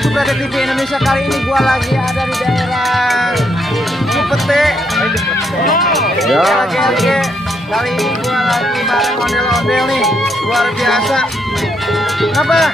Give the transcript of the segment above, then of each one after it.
Subscriber TV Indonesia. Kali ini gua lagi ada di daerah Cipete. Ya. Oke. Kali ini gua lagi bareng ondel-ondel nih, luar biasa. Kenapa?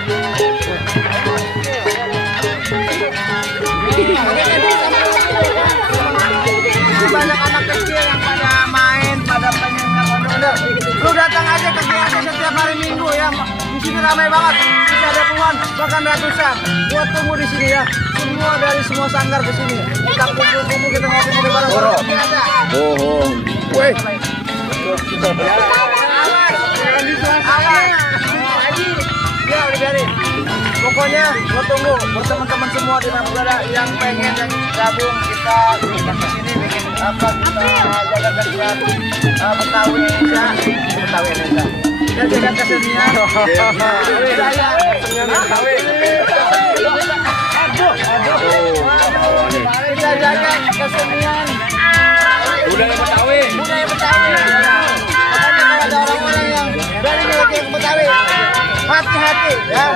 Banyak anak kecil yang pada main, pada pengen ondel-ondel. Lu datang aja ke GAC setiap hari Minggu ya. Di sini ramai banget. Bisa ada puluhan, bahkan ratusan. Gua tunggu di sini ya. Semua dari semua sanggar ke sini. Kita kumpul-kumpul, kita ngopi-ngopi bareng-bareng. Oh. Weh. Ya udah biarin. Pokoknya gua tunggu buat teman-teman semua di mana berada yang pengen yang gabung kita ke sini bikin apa kita jaga kesehatan Betawi Indonesia. Dan jaga kesenian. Saya kesenian Betawi. Kita jaga kesenian budaya Betawi. Makanya kalau ada orang-orang yang berani nyelekin Betawi, hati-hati ya.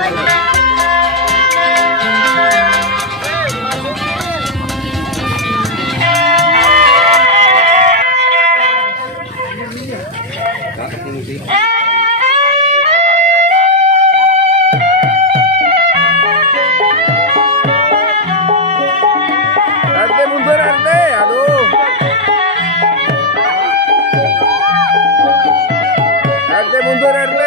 RT mundur RT, aduh. RT mundur RT.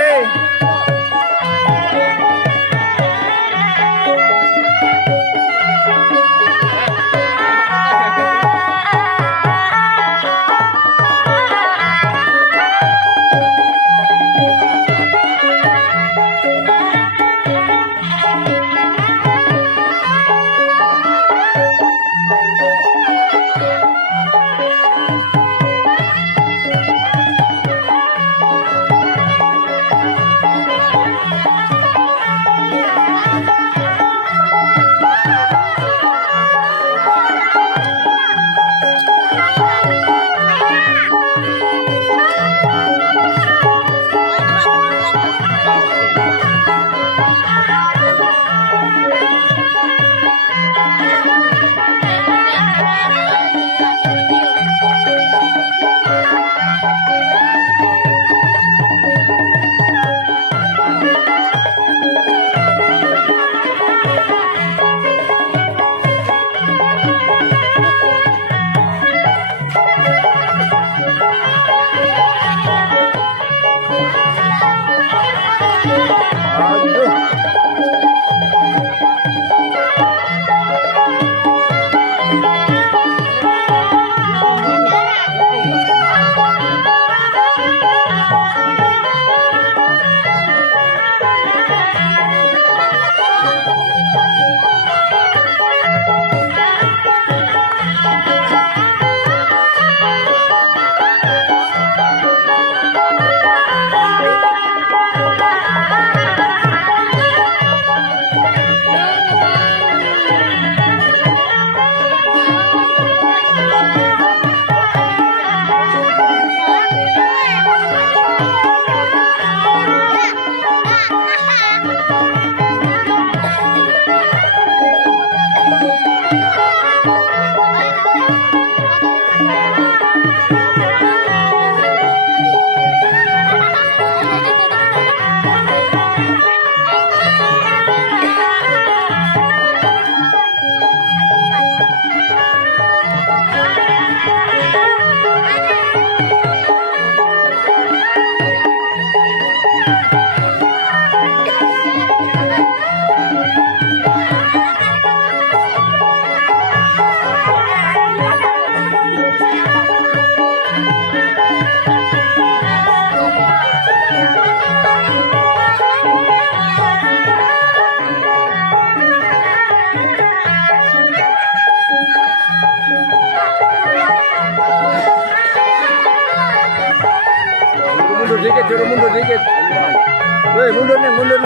Mundur dikit. Woi, mundur nih. Mundur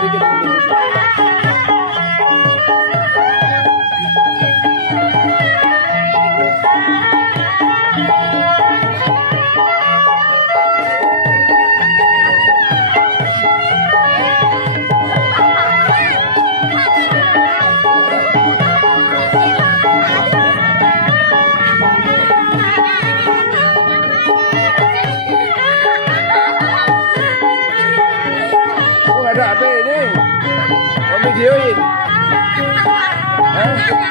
dikit. videoin. Hah?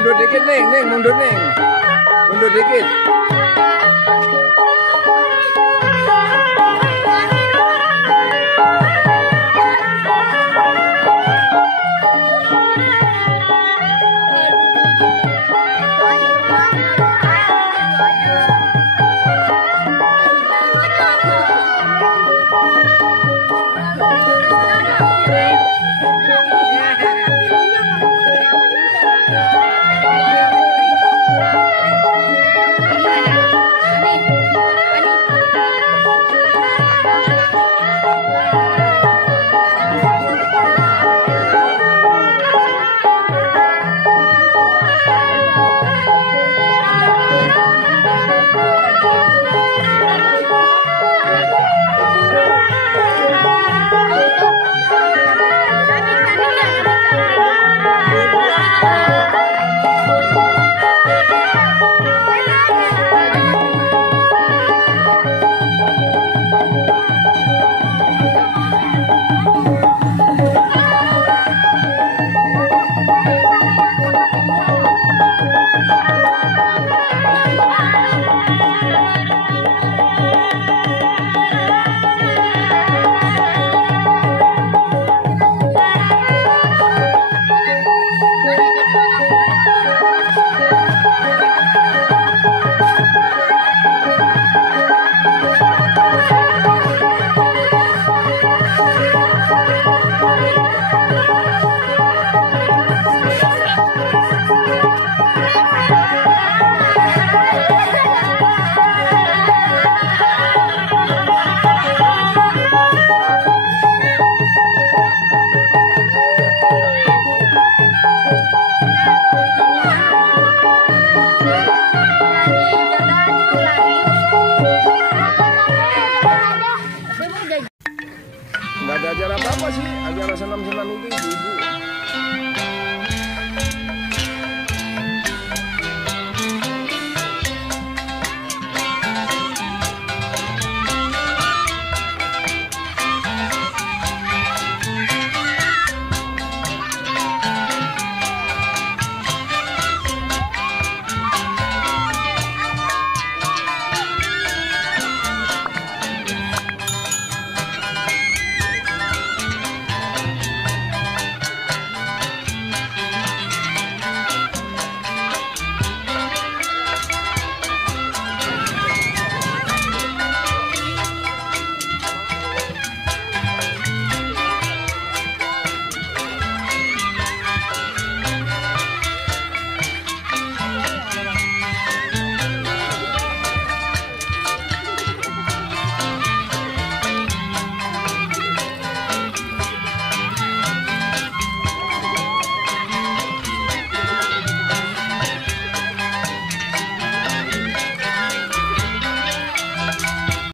Mundur dikit, Neng. Mundur, Neng. Mundur dikit.